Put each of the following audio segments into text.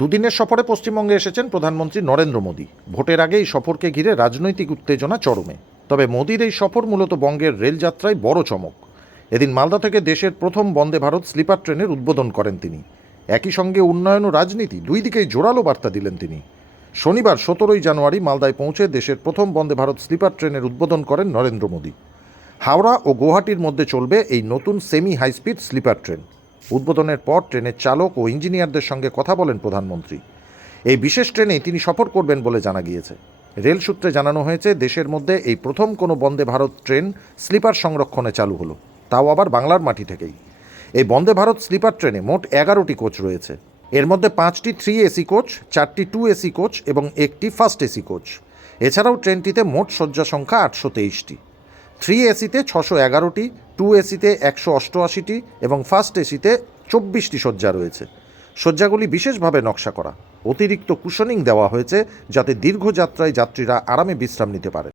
দুদিনের সফরে পশ্চিমবঙ্গে এসেছেন প্রধানমন্ত্রী নরেন্দ্র মোদী। ভোটের আগে এই সফরকে ঘিরে রাজনৈতিক উত্তেজনা চরমে। তবে মোদীর এই সফর মূলত বঙ্গের রেলযাত্রায় বড় চমক। এদিন মালদা থেকে দেশের প্রথম বন্দে ভারত স্লিপার ট্রেনের উদ্বোধন করেন তিনি। একই সঙ্গে উন্নয়ন ও রাজনীতি দুই দিকেই জোরালো বার্তা দিলেন তিনি। শনিবার সতেরোই জানুয়ারি মালদায় পৌঁছে দেশের প্রথম বন্দে ভারত স্লিপার ট্রেনের উদ্বোধন করেন নরেন্দ্র মোদী। হাওড়া ও গুয়াহাটির মধ্যে চলবে এই নতুন সেমি হাইস্পিড স্লিপার ট্রেন। উদ্বোধনের পর ট্রেনের চালক ও ইঞ্জিনিয়ারদের সঙ্গে কথা বলেন প্রধানমন্ত্রী। এই বিশেষ ট্রেনে তিনি সফর করবেন বলে জানা গিয়েছে। রেল সূত্রে জানানো হয়েছে, দেশের মধ্যে এই প্রথম কোনো বন্দে ভারত ট্রেন স্লিপার সংরক্ষণে চালু হলো। তাও আবার বাংলার মাটি থেকেই। এই বন্দে ভারত স্লিপার ট্রেনে মোট এগারোটি কোচ রয়েছে। এর মধ্যে পাঁচটি থ্রি এসি কোচ, চারটি টু এসি কোচ এবং একটি ফার্স্ট এসি কোচ। এছাড়াও ট্রেনটিতে মোট শয্যা সংখ্যা আটশো তেইশটি। থ্রি এসিতে ছশো এগারোটি টু এসিতে একশো অষ্টআশিটি এবং ফার্স্ট এসিতে চব্বিশটি শয্যা রয়েছে। শয্যাগুলি বিশেষভাবে নকশা করা। অতিরিক্ত কুশনিং দেওয়া হয়েছে যাতে দীর্ঘ যাত্রায় যাত্রীরা আরামে বিশ্রাম নিতে পারে।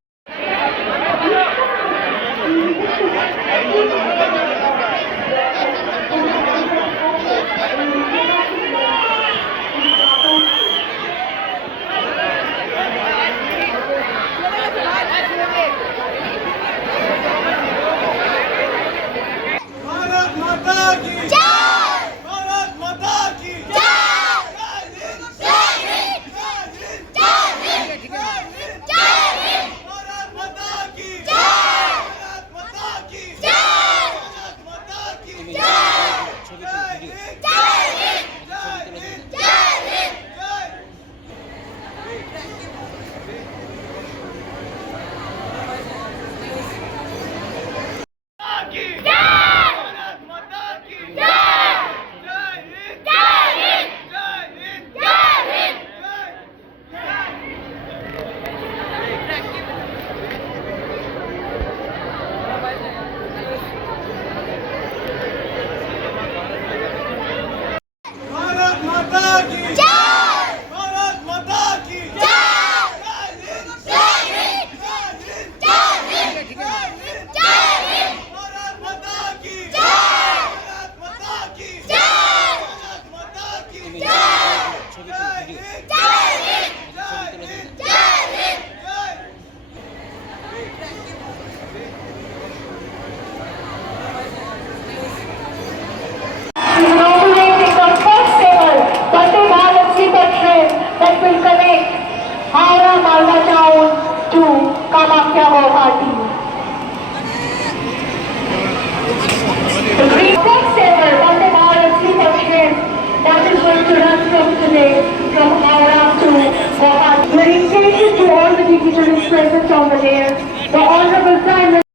Mrs. over there, the Honorable Simon.